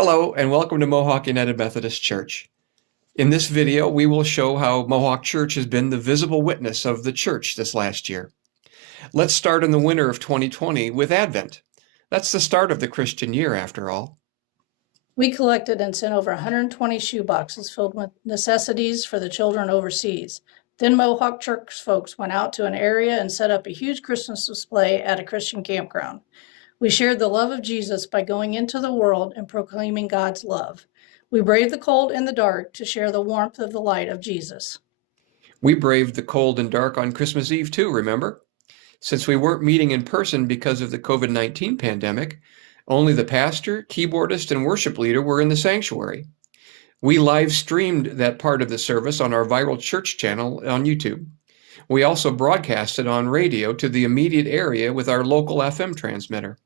Hello and welcome to Mohawk United Methodist Church. In this video, we will show how Mohawk Church has been the visible witness of the church this last year. Let's start in the winter of 2020 with Advent. That's the start of the Christian year, after all. We collected and sent over 120 shoe boxes filled with necessities for the children overseas. Then Mohawk Church folks went out to an area and set up a huge Christmas display at a Christian campground. We shared the love of Jesus by going into the world and proclaiming God's love. We braved the cold and the dark to share the warmth of the light of Jesus. We braved the cold and dark on Christmas Eve too, remember? Since we weren't meeting in person because of the COVID-19 pandemic, only the pastor, keyboardist, and worship leader were in the sanctuary. We live streamed that part of the service on our viral church channel on YouTube. We also broadcasted on radio to the immediate area with our local FM transmitter.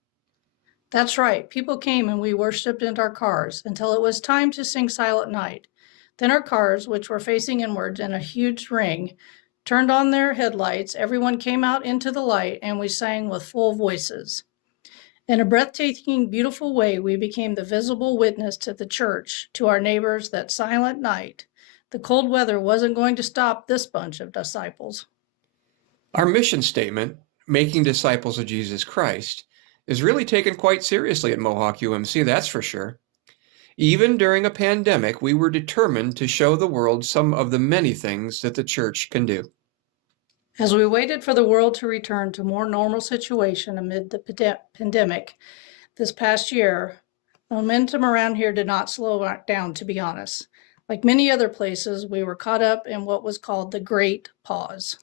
That's right. People came and we worshiped in our cars until it was time to sing Silent Night. Then our cars, which were facing inwards in a huge ring, turned on their headlights. Everyone came out into the light and we sang with full voices. In a breathtaking, beautiful way, we became the visible witness to the church, to our neighbors that silent night. The cold weather wasn't going to stop this bunch of disciples. Our mission statement, making disciples of Jesus Christ, is really taken quite seriously at Mohawk UMC, that's for sure. Even during a pandemic, we were determined to show the world some of the many things that the church can do. As we waited for the world to return to more normal situation amid the pandemic this past year, momentum around here did not slow down, to be honest. Like many other places, we were caught up in what was called the Great Pause.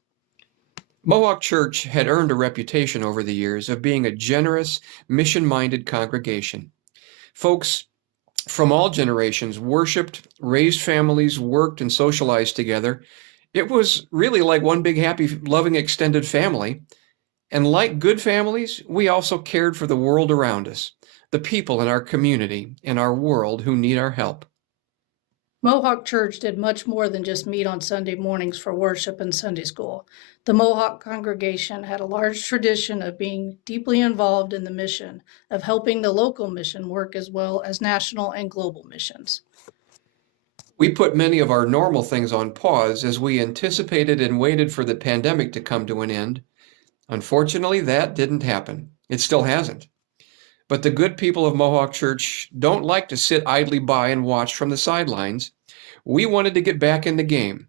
Mohawk Church had earned a reputation over the years of being a generous, mission-minded congregation. Folks from all generations worshiped, raised families, worked, and socialized together. It was really like one big, happy, loving, extended family. And like good families, we also cared for the world around us, the people in our community and our world who need our help. Mohawk Church did much more than just meet on Sunday mornings for worship and Sunday school. The Mohawk congregation had a large tradition of being deeply involved in the mission, of helping the local mission work as well as national and global missions. We put many of our normal things on pause as we anticipated and waited for the pandemic to come to an end. Unfortunately, that didn't happen. It still hasn't. But the good people of Mohawk Church don't like to sit idly by and watch from the sidelines. We wanted to get back in the game,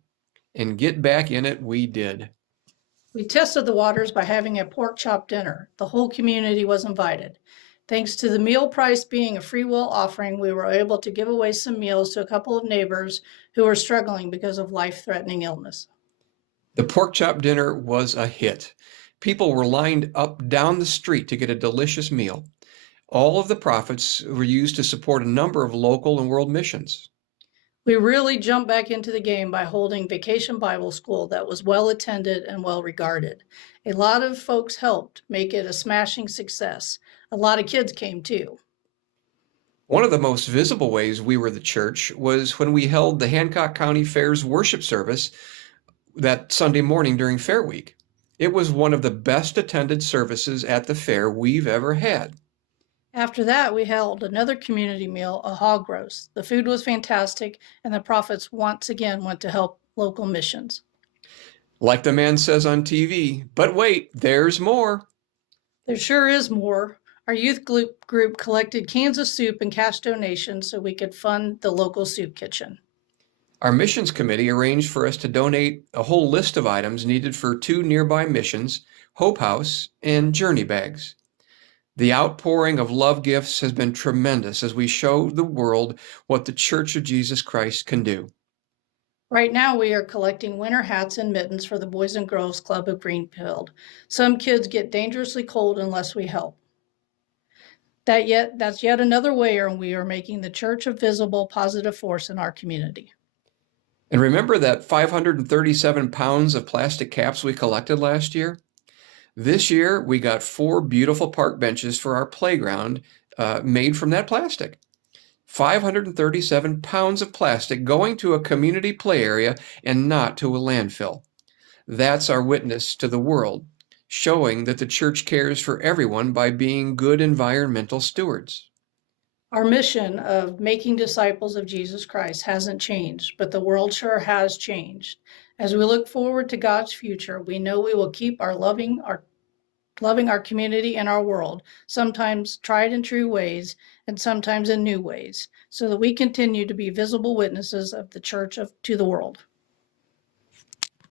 and get back in it we did. We tested the waters by having a pork chop dinner. The whole community was invited. Thanks to the meal price being a free will offering, we were able to give away some meals to a couple of neighbors who were struggling because of life-threatening illness. The pork chop dinner was a hit. People were lined up down the street to get a delicious meal. All of the profits were used to support a number of local and world missions. We really jumped back into the game by holding Vacation Bible School that was well attended and well regarded. A lot of folks helped make it a smashing success. A lot of kids came too. One of the most visible ways we were the church was when we held the Hancock County Fair's worship service that Sunday morning during Fair Week. It was one of the best attended services at the fair we've ever had. After that, we held another community meal, a hog roast. The food was fantastic, and the profits once again went to help local missions. Like the man says on TV, but wait, there's more. There sure is more. Our youth group collected cans of soup and cash donations so we could fund the local soup kitchen. Our missions committee arranged for us to donate a whole list of items needed for 2 nearby missions, Hope House and Journey Bags. The outpouring of love gifts has been tremendous as we show the world what the Church of Jesus Christ can do. Right now, we are collecting winter hats and mittens for the Boys and Girls Club of Greenfield. Some kids get dangerously cold unless we help. That's yet another way we are making the church a visible, positive force in our community. And remember that 537 pounds of plastic caps we collected last year? This year, we got 4 beautiful park benches for our playground made from that plastic. 537 pounds of plastic going to a community play area and not to a landfill. That's our witness to the world, showing that the church cares for everyone by being good environmental stewards. Our mission of making disciples of Jesus Christ hasn't changed, but the world sure has changed. As we look forward to God's future, we know we will keep loving our community and our world, sometimes tried and true ways and sometimes in new ways, so that we continue to be visible witnesses of the church to the world.